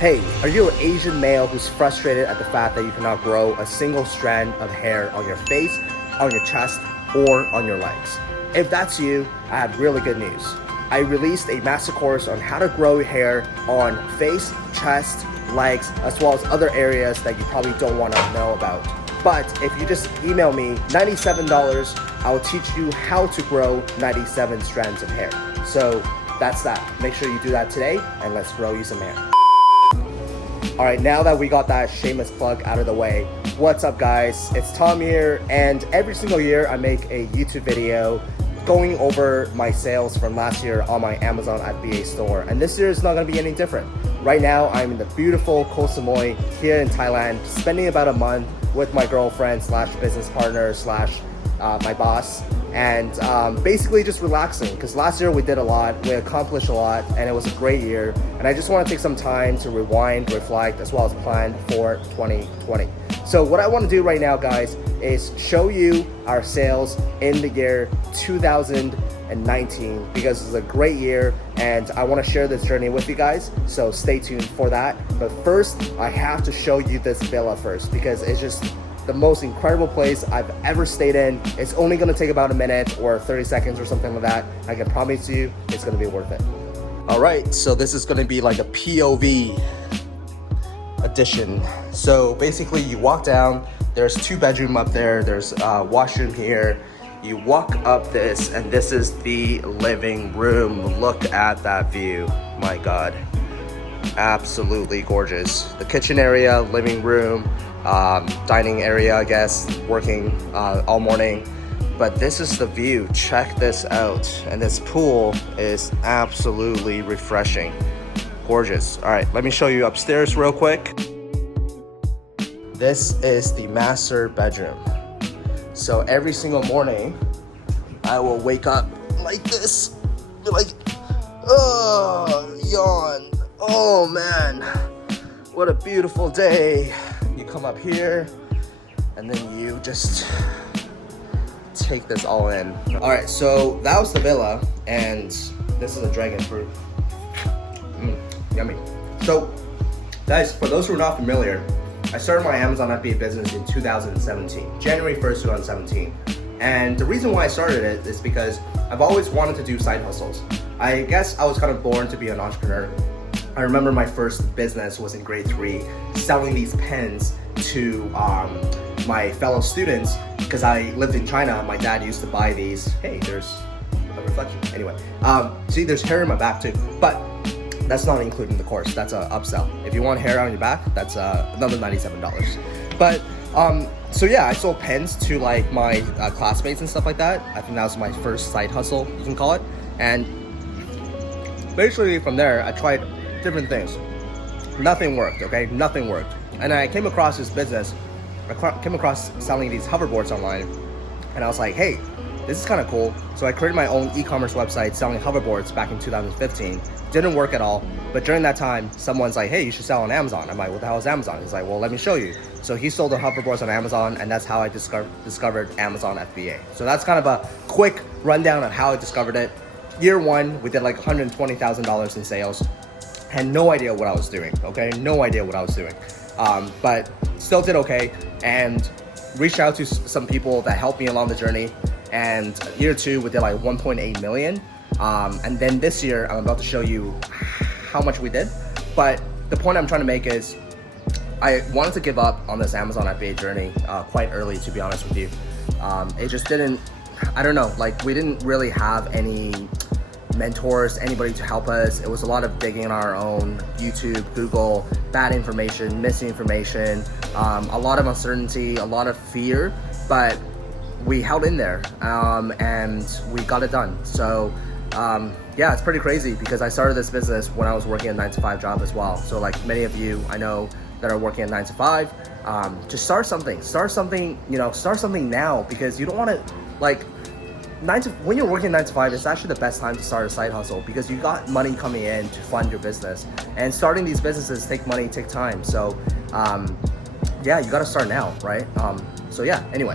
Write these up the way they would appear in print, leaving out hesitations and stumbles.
Hey, are you an Asian male who's frustrated at the fact that you cannot grow a single strand of hair on your face, on your chest, or on your legs? If that's you, I have really good news. I released a master course on how to grow your hair on face, chest, legs, as well as other areas that you probably don't want to know about. But if you just email me $97, I will teach you how to grow 97 strands of hair. So that's that. Make sure you do that today, and let's grow you some hair. All right, now that we got that shameless plug out of the way, what's up guys? It's Tom here, and every single year I make a YouTube video going over my sales from last year on my Amazon FBA store, and this year is not gonna be any different. Right now, I'm in the beautiful Koh Samui here in Thailand, spending about a month with my girlfriend slash business partner slash my boss, and basically just relaxing, because last year we did a lot, we accomplished a lot, and it was a great year, and I just want to take some time to rewind, reflect, as well as plan for 2020. So what I want to do right now, guys, is show you our sales in the year 2019, because it's a great year and I want to share this journey with you guys, so stay tuned for that. But first, I have to show you this villa first, because it's just the most incredible place I've ever stayed in. It's only gonna take about a minute or 30 seconds or something like that. I can promise you it's gonna be worth it. All right, so this is gonna be like a POV edition. So basically you walk down, there's 2 bedroom up there, there's a washroom here. You walk up this, and this is the living room. Look at that view, my God. Absolutely gorgeous. The kitchen area, living room, dining area, I guess, working all morning. But this is the view. Check this out. And this pool is absolutely refreshing. Gorgeous. All right, let me show you upstairs real quick. This is the master bedroom. So every single morning, I will wake up like this. Be like, oh, yawn. Oh man, what a beautiful day. You come up here, and then you just take this all in. All right, so that was the villa, and this is a dragon fruit. Yummy. So, guys, for those who are not familiar, I started my Amazon FBA business in 2017, January 1st, 2017. And the reason why I started it is because I've always wanted to do side hustles. I guess I was kind of born to be an entrepreneur. I remember my first business was in grade 3, selling these pens to my fellow students, because I lived in China. My dad used to buy these. Hey, there's a reflection. Anyway, see, there's hair in my back too, but that's not including the course. That's an upsell. If you want hair on your back, that's another $97. But so yeah, I sold pens to like my classmates and stuff like that. I think that was my first side hustle, you can call it. And basically from there, I tried different things. Nothing worked, okay? Nothing worked. And I came across this business. I came across selling these hoverboards online, and I was like, hey, this is kind of cool. So I created my own e-commerce website selling hoverboards back in 2015. Didn't work at all, but during that time, someone's like, hey, you should sell on Amazon. I'm like, what the hell is Amazon? He's like, well, let me show you. So he sold the hoverboards on Amazon, and that's how I discovered Amazon FBA. So that's kind of a quick rundown on how I discovered it. Year 1, we did like $120,000 in sales. Had no idea what I was doing, okay? No idea what I was doing. But still did okay, and reached out to some people that helped me along the journey. And year 2, we did like 1.8 million. And then this year, I'm about to show you how much we did. But the point I'm trying to make is, I wanted to give up on this Amazon FBA journey quite early, to be honest with you. It just didn't, I don't know, like we didn't really have any mentors, anybody to help us. It was a lot of digging on our own, YouTube, Google, bad information, missing information, a lot of uncertainty, a lot of fear, but we held in there, and we got it done. So yeah, it's pretty crazy, because I started this business when I was working a 9-to-5 job as well. So like many of you I know that are working at 9-to-5, just start something, you know, start something now, because you don't want to like, when you're working 9-to-5, it's actually the best time to start a side hustle, because you got money coming in to fund your business, and starting these businesses take money, take time. So yeah, you got to start now, right? So yeah, anyway,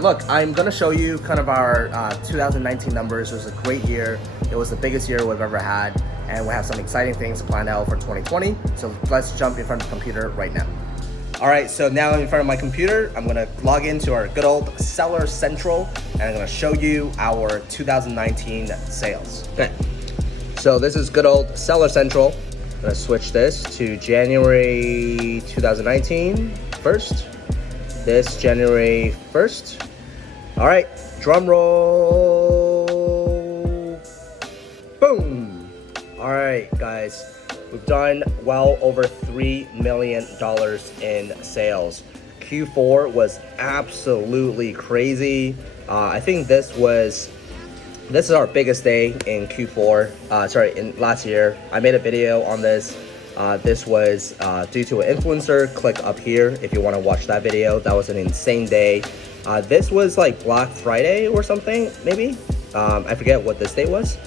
look, I'm gonna show you kind of our 2019 numbers. It was a great year. It was the biggest year we've ever had, and we have some exciting things planned out for 2020. So let's jump in front of the computer right now. All right, so now in front of my computer, I'm gonna log into our good old Seller Central, and I'm gonna show you our 2019 sales. Okay, so this is good old Seller Central. I'm gonna switch this to January 2019 first. This January 1st. All right, drum roll. Boom. All right, guys. We've done well over $3 million in sales. Q4 was absolutely crazy. I think this is our biggest day in Q4. In last year. I made a video on this. This was due to an influencer. Click up here if you want to watch that video. That was an insane day. This was like Black Friday or something, maybe. I forget what this day was.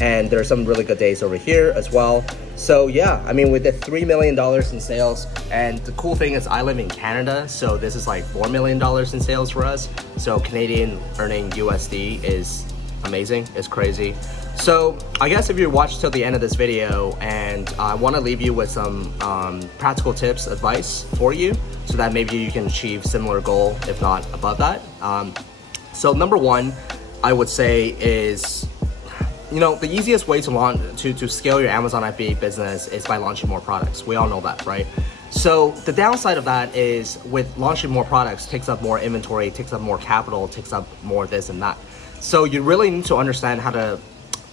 And there's some really good days over here as well. So yeah, I mean, we did $3 million in sales. And the cool thing is I live in Canada, so this is like $4 million in sales for us. So Canadian earning USD is amazing, it's crazy. So I guess if you watched till the end of this video, and I want to leave you with some practical tips, advice for you, so that maybe you can achieve similar goal, if not above that. So number one, I would say is, the easiest way to scale your Amazon FBA business is by launching more products. We all know that, right? So the downside of that is with launching more products takes up more inventory, takes up more capital, takes up more this and that. So you really need to understand how to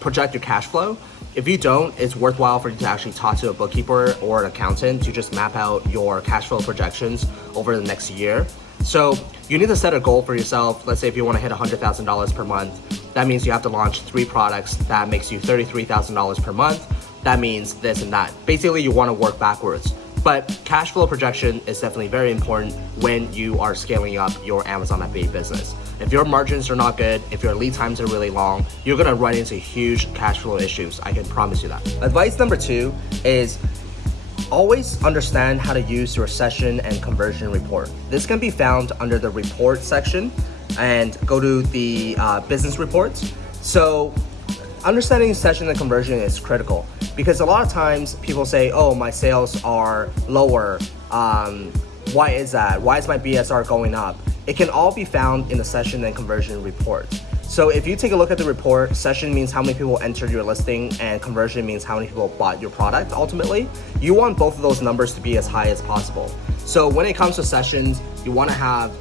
project your cash flow. If you don't, it's worthwhile for you to actually talk to a bookkeeper or an accountant to just map out your cash flow projections over the next year. So you need to set a goal for yourself. Let's say if you want to hit $100,000 per month, that means you have to launch 3 products. That makes you $33,000 per month. That means this and that. Basically, you want to work backwards. But cash flow projection is definitely very important when you are scaling up your Amazon FBA business. If your margins are not good, if your lead times are really long, you're gonna run into huge cash flow issues. I can promise you that. Advice number 2 is always understand how to use your session and conversion report. This can be found under the report section, and go to the business reports. So understanding session and conversion is critical, because a lot of times people say, oh, my sales are lower. Why is that? Why is my BSR going up? It can all be found in the session and conversion report. So if you take a look at the report, session means how many people entered your listing, and conversion means how many people bought your product ultimately. You want both of those numbers to be as high as possible. So when it comes to sessions, you want to have,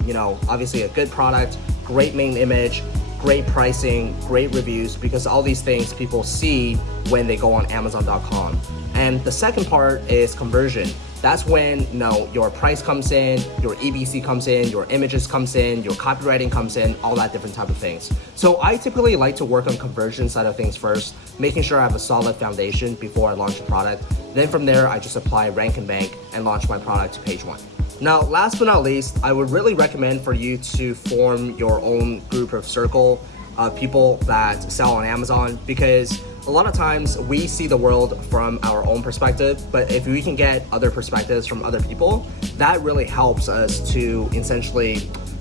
obviously a good product, great main image, great pricing, great reviews, because all these things people see when they go on Amazon.com. And the second part is conversion. That's when your price comes in, your EBC comes in, your images comes in, your copywriting comes in, all that different type of things. So I typically like to work on conversion side of things first, making sure I have a solid foundation before I launch a product. Then from there, I just apply rank and bank and launch my product to page 1. Now, last but not least, I would really recommend for you to form your own group of circle of people that sell on Amazon, because a lot of times we see the world from our own perspective, but if we can get other perspectives from other people, that really helps us to essentially,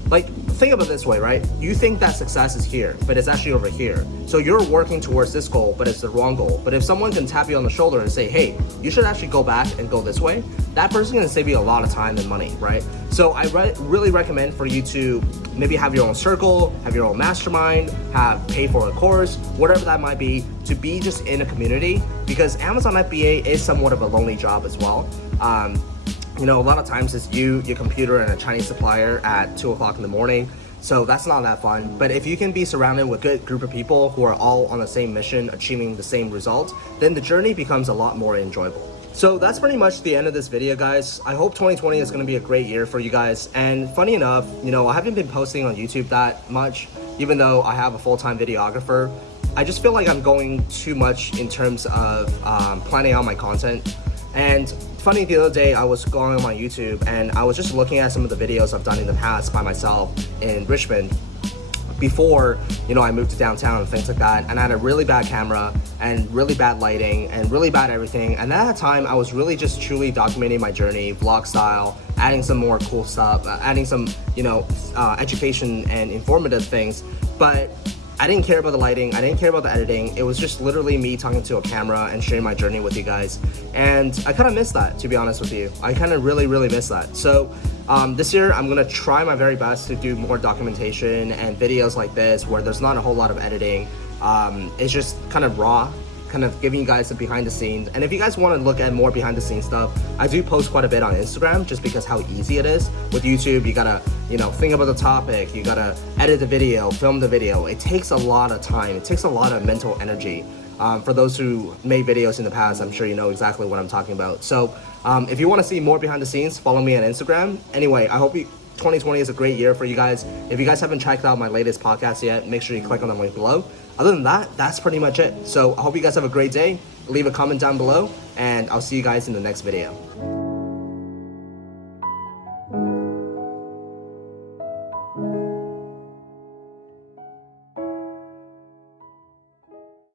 think about it this way, right? You think that success is here, but it's actually over here. So you're working towards this goal, but it's the wrong goal. But if someone can tap you on the shoulder and say, hey, you should actually go back and go this way, that person's gonna save you a lot of time and money, right? So I really recommend for you to maybe have your own circle, have your own mastermind, pay for a course, whatever that might be, to be just in a community, because Amazon FBA is somewhat of a lonely job as well. A lot of times it's you, your computer, and a Chinese supplier at 2 o'clock in the morning. So that's not that fun. But if you can be surrounded with a good group of people who are all on the same mission, achieving the same results, then the journey becomes a lot more enjoyable. So that's pretty much the end of this video, guys. I hope 2020 is going to be a great year for you guys. And funny enough, I haven't been posting on YouTube that much, even though I have a full-time videographer. I just feel like I'm going too much in terms of planning out my content. And funny, the other day I was going on my YouTube and I was just looking at some of the videos I've done in the past by myself in Richmond before, I moved to downtown and things like that. And I had a really bad camera and really bad lighting and really bad everything. And at that time I was really just truly documenting my journey, vlog style, adding some more cool stuff, adding some, education and informative things. But I didn't care about the lighting, I didn't care about the editing. It was just literally me talking to a camera and sharing my journey with you guys. And I kind of miss that, to be honest with you. I kind of really miss that. So this year I'm gonna try my very best to do more documentation and videos like this where there's not a whole lot of editing. It's just kind of raw, kind of giving you guys the behind the scenes. And if you guys want to look at more behind the scenes stuff, I do post quite a bit on Instagram just because how easy it is. With YouTube, you gotta, think about the topic, you gotta edit the video, film the video. It takes a lot of time, it takes a lot of mental energy. For those who made videos in the past, I'm sure you know exactly what I'm talking about. So if you want to see more behind the scenes, follow me on Instagram. Anyway, I hope 2020 is a great year for you guys. If you guys haven't checked out my latest podcast yet, make sure you click on the link below. Other than that, that's pretty much it. So I hope you guys have a great day. Leave a comment down below, and I'll see you guys in the next video.